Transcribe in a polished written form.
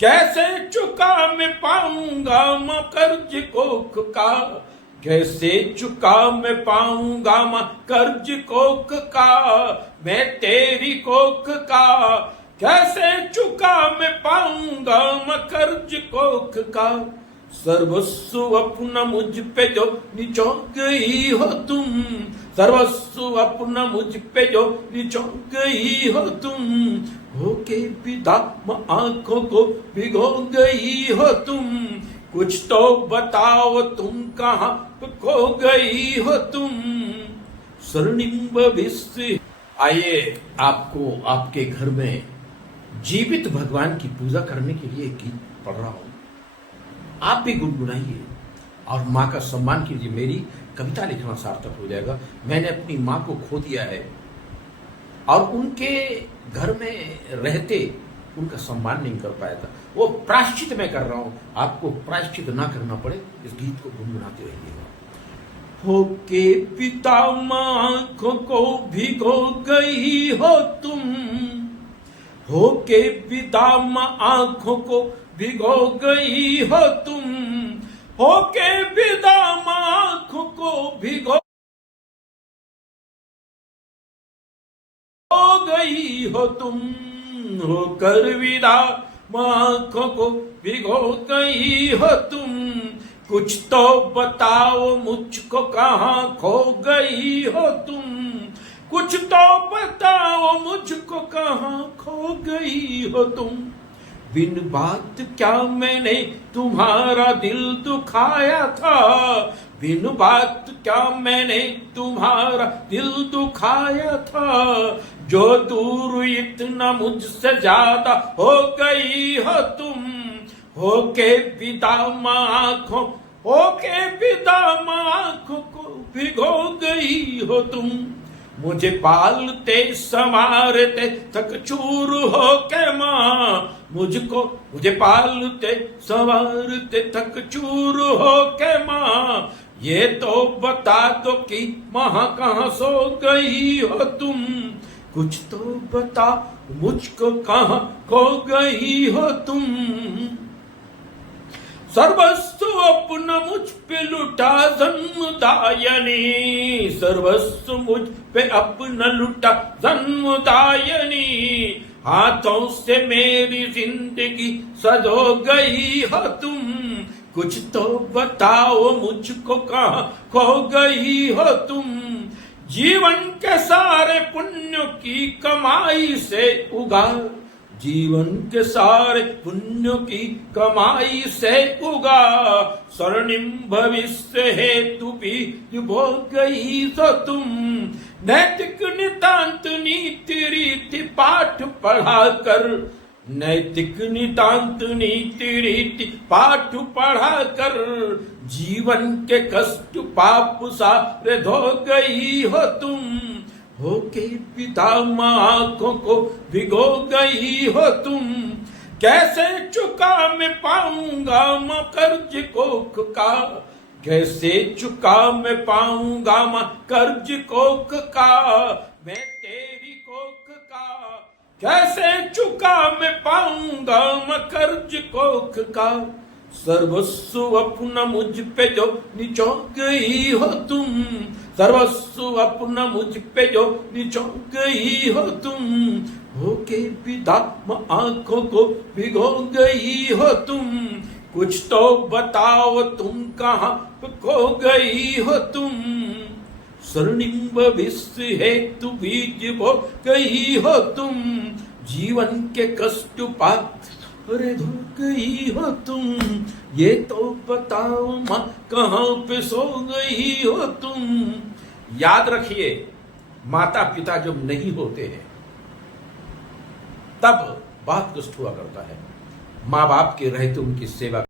कैसे चुका मैं पाऊंगा मैं कर्ज कोख का, कैसे चुका मैं पाऊंगा मैं कर्ज कोख का, मैं तेरी कोख का। कैसे चुका मैं पाऊंगा मैं कर्ज कोख का, सर्वस्व अपना मुझ पे जो निचो गई हो तुम, सर्वस्व अपना मुझ पे जो निचो गई हो तुम, होके पिता आंखों को भिगो गई हो तुम, कुछ तो बताओ तुम कहाँ खो गई हो तुम। स्वर्णिम भविष्य। आइए आपको आपके घर में जीवित भगवान की पूजा करने के लिए गीत पढ़ रहा हूं, आप भी गुनगुनाइए और माँ का सम्मान कीजिए। मेरी कविता लिखना सार्थक हो जाएगा। मैंने अपनी माँ को खो दिया है और उनके घर में रहते उनका सम्मान नहीं कर पाया था, वो प्रायश्चित मैं कर रहा हूं। आपको प्रायश्चित ना करना पड़े, इस गीत को गुनगुनाते रहिएगा। होके पिता आंखों को भिगो गई हो तुम, होके पिता आंखों को भिगो गई हो तुम, होके पिता आंखों को भिगो गई हो तुम, होकर विदा आंखों को भिगो गई हो तुम, कुछ तो बताओ मुझको कहाँ खो गई हो तुम, कुछ तो बताओ मुझको कहाँ खो गई हो तुम। बिन बात क्या मैंने तुम्हारा दिल दुखाया था, बिन बात क्या मैंने तुम्हारा दिल दुखाया था, जो दूर इतना मुझसे ज्यादा हो गई हो तुम, होके विदा आंखों, होके विदा आंखों को भिगो गई हो तुम। मुझे पालते संवारते थक चूर हो के माँ, मुझको मुझे पालते संवारते थक चूर हो के माँ, ये तो बता दो कि माँ कहाँ सो गई हो तुम, कुछ तो बता मुझको कहाँ खो गई हो तुम। सर्वस्व अपना मुझ पे लुटा जन्मदायनी, सर्वस्व मुझ पे अपना लुटा जन्मदायनी, हाथों से मेरी जिंदगी सजो गई हो तुम, कुछ तो बताओ मुझको कहाँ खो गई हो तुम। जीवन के सारे पुण्य की कमाई से उगा, जीवन के सारे पुण्य की कमाई से उगा, स्वर्णिम भविष्य हेतु भी बो गई तो तुम। नैतिक नितांत नीति रीति पाठ पढ़ा कर, नैतिक नितांत नीति रीति पाठ पढ़ा कर, जीवन के कष्ट पाप सारे धो गई हो तुम, होके पिता आंखों को भिगो गई हो तुम। कैसे चुका मैं पाऊंगा मैं कर्ज कोख का, कैसे चुका मैं पाऊंगा मैं कर्ज कोख का, मैं तेरी कोख का। कैसे चुका मैं पाऊंगा मैं कर्ज कोख का, सर्वस्व अपना मुझ पे जो निचो गई हो तुम, सर्वस्व अपना मुझ पे जो निचो गई हो तुम, होके पिता आंखों को भिगो गई हो तुम, कुछ तो बताओ तुम कहाँ खो गई हो तुम। स्वर्णिम भविष्य हेतु बीज बो गई हो तुम, जीवन के कष्ट पाप अरे धो गई हो तुम, ये तो बताओ माँ कहाँ पे सो गई हो तुम। याद रखिए, माता पिता जब नहीं होते हैं तब बहुत कष्ट हुआ करता है। माँ बाप के रहते उनकी सेवा